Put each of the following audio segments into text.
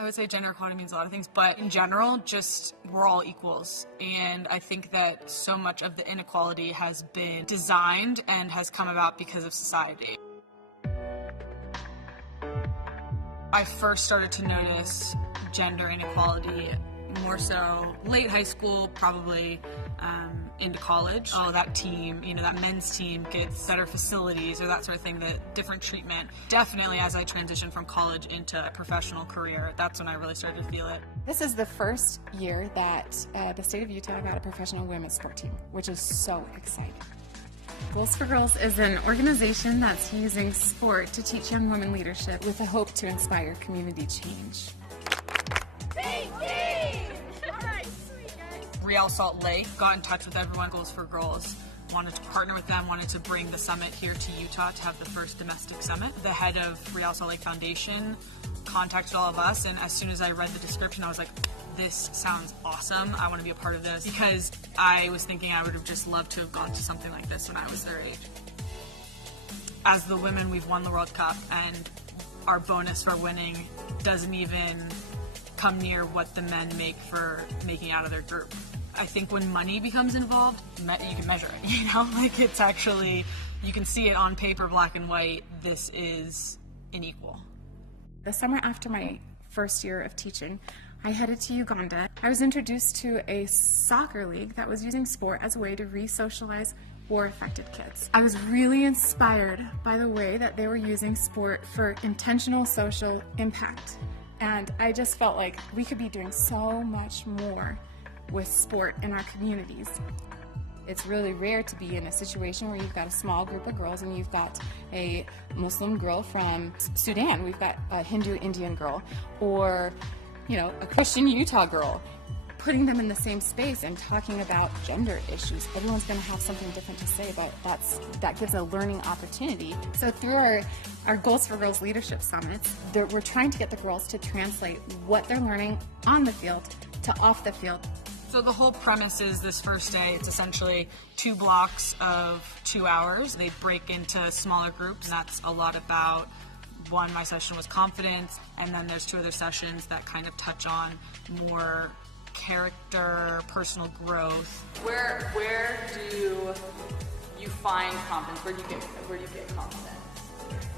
I would say gender equality means a lot of things, but in general, just we're all equals. And I think that so much of the inequality has been designed and has come about because of society. I first started to notice gender inequality more so late high school, probably into college. Oh, that team, that men's team gets better facilities or that sort of thing, that different treatment. Definitely as I transitioned from college into a professional career, that's when I really started to feel it. This is the first year that the state of Utah got a professional women's sport team, which is so exciting. Goals for Girls is an organization that's using sport to teach young women leadership with a hope to inspire community change. Real Salt Lake got in touch with everyone. Goals for Girls wanted to partner with them, wanted to bring the summit here to Utah to have the first domestic summit. The head of Real Salt Lake Foundation contacted all of us, and as soon as I read the description, I was like, this sounds awesome. I want to be a part of this, because I was thinking I would have just loved to have gone to something like this when I was their age. As the women, we've won the World Cup, and our bonus for winning doesn't even come near what the men make for making out of their group. I think when money becomes involved, you can measure it, it's actually, you can see it on paper, black and white. This is unequal. The summer after my first year of teaching, I headed to Uganda. I was introduced to a soccer league that was using sport as a way to re-socialize war-affected kids. I was really inspired by the way that they were using sport for intentional social impact. And I just felt like we could be doing so much more with sport in our communities. It's really rare to be in a situation where you've got a small group of girls and you've got a Muslim girl from Sudan, we've got a Hindu Indian girl, or a Christian Utah girl. Putting them in the same space and talking about gender issues. Everyone's going to have something different to say, but that gives a learning opportunity. So through our Goals for Girls Leadership Summits, we're trying to get the girls to translate what they're learning on the field to off the field. So the whole premise is this first day, it's essentially 2 blocks of 2 hours. They break into smaller groups, and that's a lot about, one, my session was confidence, and then there's 2 other sessions that kind of touch on more character, personal growth. Where do you find confidence? Where do you get confidence?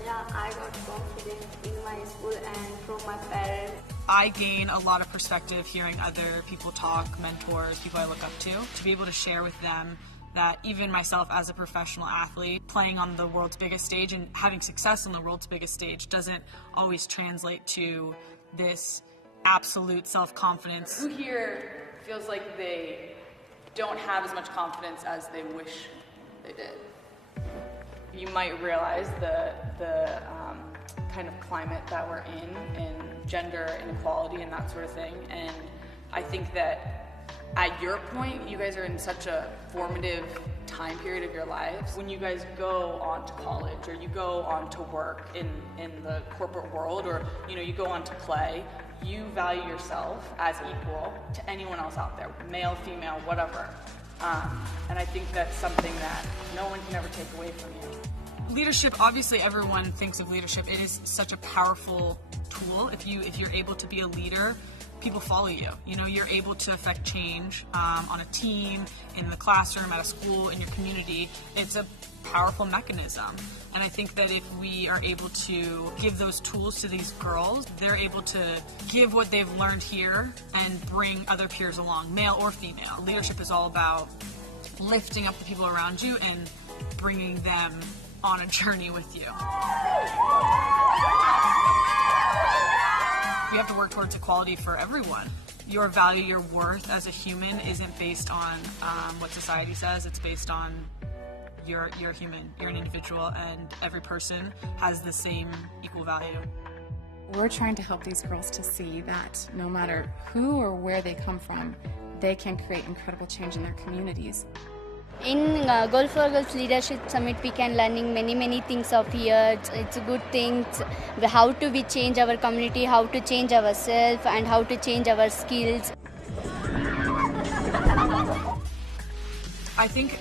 Yeah, I got confidence in my school and from my parents. I gain a lot of perspective hearing other people talk, mentors, people I look up to be able to share with them that even myself as a professional athlete, playing on the world's biggest stage and having success on the world's biggest stage doesn't always translate to this absolute self-confidence. Who here feels like they don't have as much confidence as they wish they did? You might realize the kind of climate that we're in gender inequality and that sort of thing, and I think that at your point, you guys are in such a formative time period of your lives. When you guys go on to college or you go on to work in the corporate world, or you go on to play, you value yourself as equal to anyone else out there, male, female, whatever. And I think that's something that no one can ever take away from you. Leadership, obviously everyone thinks of leadership. It is such a powerful tool. If you're able to be a leader, people follow you. You're able to affect change on a team, in the classroom, at a school, in your community. It's a powerful mechanism. And I think that if we are able to give those tools to these girls, they're able to give what they've learned here and bring other peers along, male or female. Leadership is all about lifting up the people around you and bringing them on a journey with you. We have to work towards equality for everyone. Your value, your worth as a human isn't based on what society says. It's based on you're human, you're an individual, and every person has the same equal value. We're trying to help these girls to see that no matter who or where they come from, they can create incredible change in their communities. In Goal for Girls Leadership Summit, we can learning many things of here. It's a good thing. How to we change our community, how to change ourselves, and how to change our skills. I think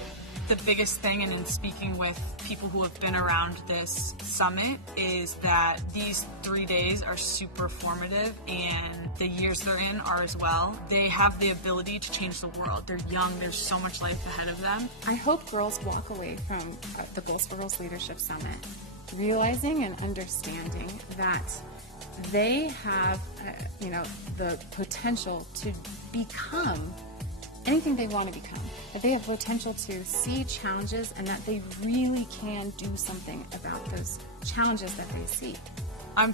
the biggest thing, and in speaking with people who have been around this summit, is that these 3 days are super formative, and the years they're in are as well. They have the ability to change the world. They're young, there's so much life ahead of them. I hope girls walk away from the Goals for Girls Leadership Summit realizing and understanding that they have, the potential to become anything they want to become, that they have potential to see challenges and that they really can do something about those challenges that they see. I'm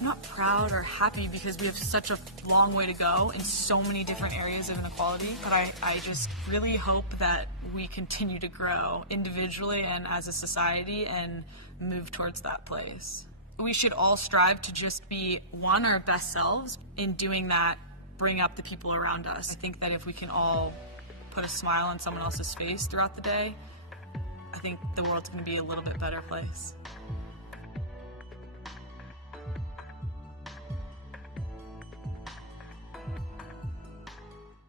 not proud or happy because we have such a long way to go in so many different areas of inequality, but I just really hope that we continue to grow individually and as a society and move towards that place. We should all strive to just be our best selves. In doing that, bring up the people around us. I think that if we can all put a smile on someone else's face throughout the day, I think the world's going to be a little bit better place.